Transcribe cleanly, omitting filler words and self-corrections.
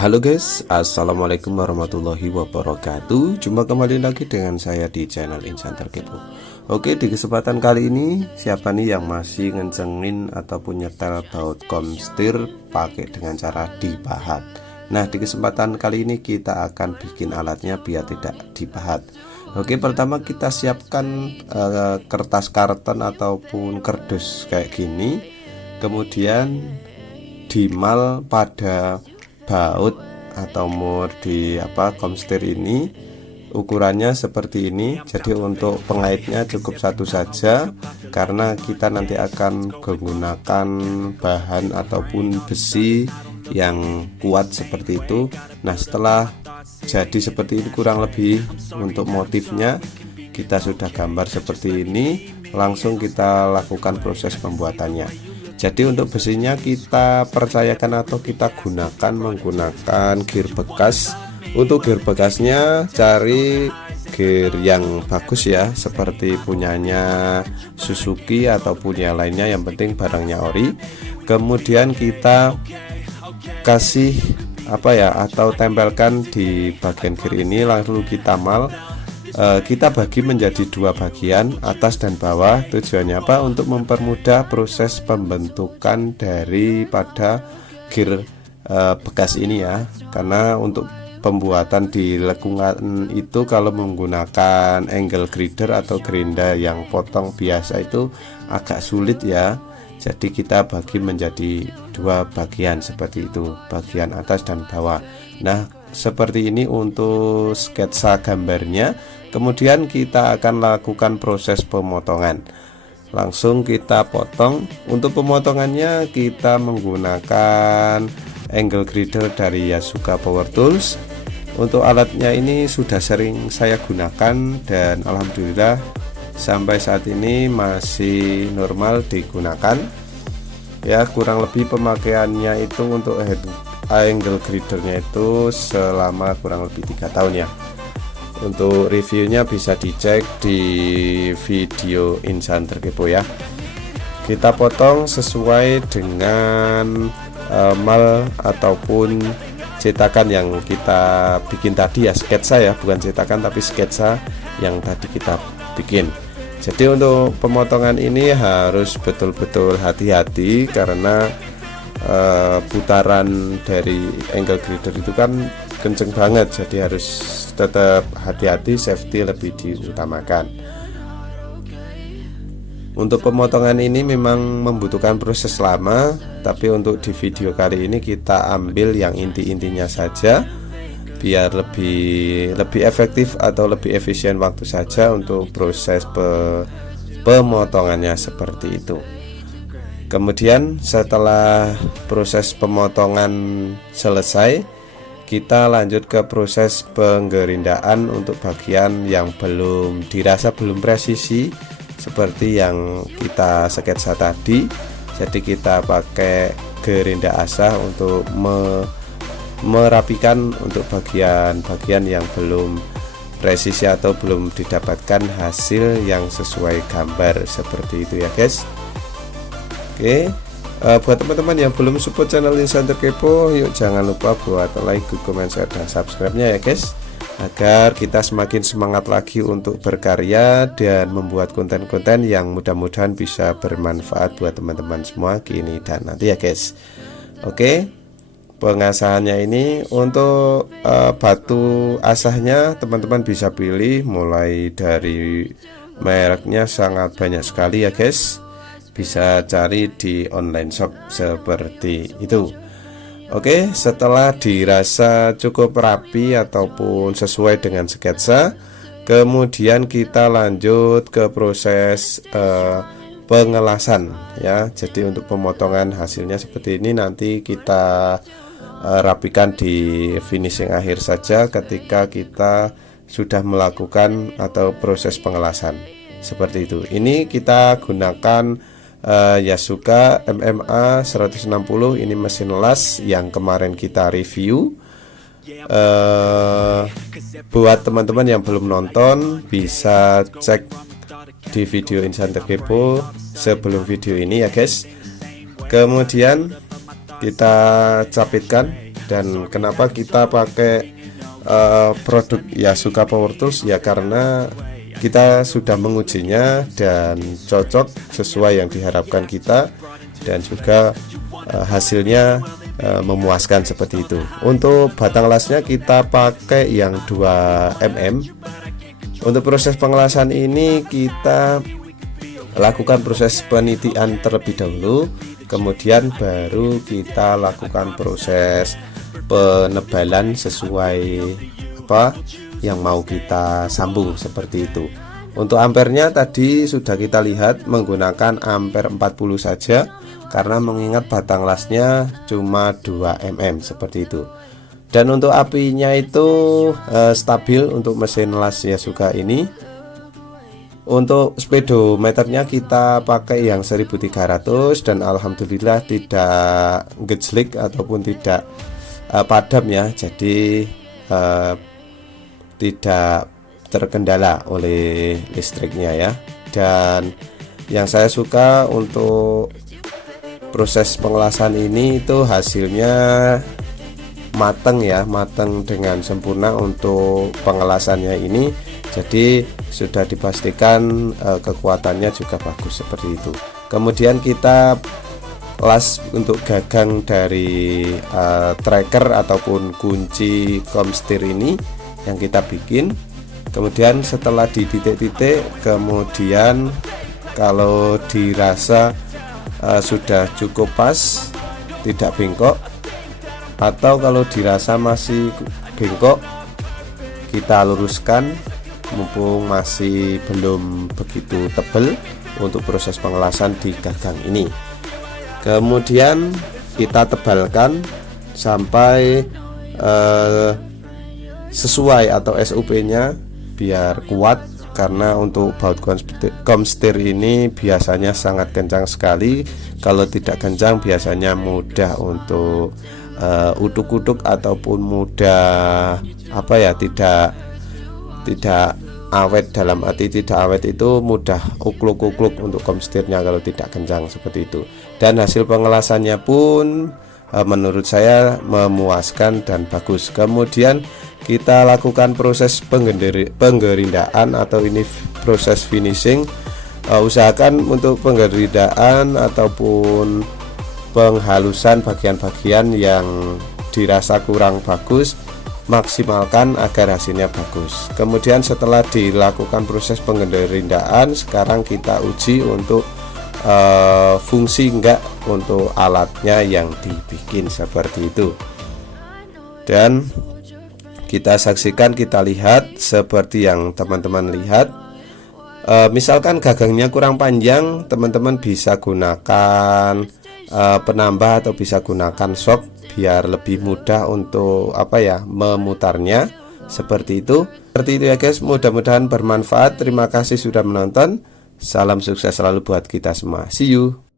Halo guys, assalamualaikum warahmatullahi wabarakatuh. Jumpa kembali lagi dengan saya di channel Insan Terkepo. Oke, di kesempatan kali ini siapa nih yang masih ngencengin ataupun nyetel baut komstir pakai dengan cara dipahat? Nah, di kesempatan kali ini kita akan bikin alatnya biar tidak dipahat. Oke, pertama kita siapkan kertas karton ataupun kardus kayak gini. Kemudian dimal pada baut atau mur di komstir ini, ukurannya seperti ini. Jadi untuk pengaitnya cukup satu saja karena kita nanti akan menggunakan bahan ataupun besi yang kuat seperti itu. Nah, setelah jadi seperti ini kurang lebih untuk motifnya kita sudah gambar seperti ini, langsung kita lakukan proses pembuatannya. Jadi untuk besinya kita percayakan atau kita menggunakan gear bekas. Untuk gear bekasnya cari gear yang bagus ya, seperti punyanya Suzuki ataupun yang lainnya, yang penting barangnya ori. Kemudian kita kasih atau tempelkan di bagian gear ini, lalu kita mal. Kita bagi menjadi dua bagian, atas dan bawah. Tujuannya apa? Untuk mempermudah proses pembentukan daripada gear bekas ini ya. Karena untuk pembuatan di lekungan itu kalau menggunakan angle grinder atau gerinda yang potong biasa itu agak sulit ya. Jadi kita bagi menjadi dua bagian seperti itu, bagian atas dan bawah. Nah, seperti ini untuk sketsa gambarnya. Kemudian kita akan lakukan proses pemotongan. Langsung kita potong. Untuk pemotongannya kita menggunakan angle grinder dari Yasuka Power Tools. Untuk alatnya ini sudah sering saya gunakan dan alhamdulillah sampai saat ini masih normal digunakan. Ya, kurang lebih pemakaiannya itu untuk angle grindernya itu selama kurang lebih 3 tahun ya. Untuk reviewnya bisa dicek di video Insan Terkepo ya. Kita potong sesuai dengan mal ataupun cetakan yang kita bikin tadi ya, sketsa ya, bukan cetakan tapi sketsa yang tadi kita bikin. Jadi untuk pemotongan ini harus betul-betul hati-hati karena putaran dari angle grinder itu kan kenceng banget, jadi harus tetap hati-hati, safety lebih diutamakan. Untuk pemotongan ini memang membutuhkan proses lama, tapi untuk di video kali ini kita ambil yang inti-intinya saja biar lebih efektif atau lebih efisien waktu saja untuk proses pemotongannya seperti itu. Kemudian setelah proses pemotongan selesai, kita lanjut ke proses penggerindaan untuk bagian yang dirasa belum presisi seperti yang kita sketsa tadi. Jadi kita pakai gerinda asah untuk merapikan untuk bagian-bagian yang belum presisi atau belum didapatkan hasil yang sesuai gambar seperti itu ya guys. Oke, buat teman-teman yang belum support channel Insan Terkepo, yuk jangan lupa buat like, comment, share, dan subscribe-nya ya guys, agar kita semakin semangat lagi untuk berkarya dan membuat konten-konten yang mudah-mudahan bisa bermanfaat buat teman-teman semua kini dan nanti ya guys. Oke, pengasahannya ini untuk batu asahnya teman-teman bisa pilih mulai dari mereknya sangat banyak sekali ya guys. Bisa cari di online shop seperti itu. Oke, setelah dirasa cukup rapi ataupun sesuai dengan sketsa, kemudian kita lanjut ke proses pengelasan ya. Jadi untuk pemotongan hasilnya seperti ini, nanti kita rapikan di finishing akhir saja ketika kita sudah melakukan atau proses pengelasan seperti itu. Ini kita gunakan Yasuka MMA 160, ini mesin las yang kemarin kita review. Buat teman-teman yang belum nonton bisa cek di video Insan Terkepo sebelum video ini ya guys. Kemudian kita capitkan Dan kenapa kita pakai produk Yasuka Power Tools ya, karena kita sudah mengujinya dan cocok sesuai yang diharapkan kita, dan juga hasilnya memuaskan seperti itu. Untuk batang lasnya kita pakai yang 2 mm. Untuk proses pengelasan ini kita lakukan proses penitian terlebih dahulu, kemudian baru kita lakukan proses penebalan sesuai apa yang mau kita sambung seperti itu. Untuk ampernya tadi sudah kita lihat menggunakan ampere 40 saja, karena mengingat batang lasnya cuma 2 mm seperti itu. Dan untuk apinya itu stabil untuk mesin las Yasuka ini. Untuk speedometernya kita pakai yang 1300, dan alhamdulillah tidak ngejlik ataupun tidak padam ya, jadi tidak terkendala oleh listriknya ya. Dan yang saya suka untuk proses pengelasan ini itu hasilnya mateng ya, mateng dengan sempurna untuk pengelasannya ini. Jadi sudah dipastikan kekuatannya juga bagus seperti itu. Kemudian kita las untuk gagang dari tracker ataupun kunci komstir ini yang kita bikin. Kemudian setelah di titik-titik, kemudian kalau dirasa sudah cukup pas, tidak bengkok, atau kalau dirasa masih bengkok, kita luruskan mumpung masih belum begitu tebal untuk proses pengelasan di gagang ini. Kemudian kita tebalkan sampai sesuai atau SOP-nya biar kuat, karena untuk baut komstir ini biasanya sangat kencang sekali. Kalau tidak kencang biasanya mudah untuk utuk-utuk ataupun mudah apa ya, tidak awet. Dalam arti tidak awet itu mudah ukluk-ukluk untuk komstirnya kalau tidak kencang seperti itu. Dan hasil pengelasannya pun menurut saya memuaskan dan bagus. Kemudian kita lakukan proses penggerindaan atau ini proses finishing. Usahakan untuk penggerindaan ataupun penghalusan bagian-bagian yang dirasa kurang bagus, maksimalkan agar hasilnya bagus. Kemudian setelah dilakukan proses penggerindaan, sekarang kita uji untuk fungsi enggak untuk alatnya yang dibikin seperti itu. Dan kita saksikan, kita lihat seperti yang teman-teman lihat. Misalkan gagangnya kurang panjang, teman-teman bisa gunakan penambah atau bisa gunakan shock biar lebih mudah untuk apa ya, memutarnya seperti itu. Seperti itu ya guys, mudah-mudahan bermanfaat. Terima kasih sudah menonton. Salam sukses selalu buat kita semua. See you.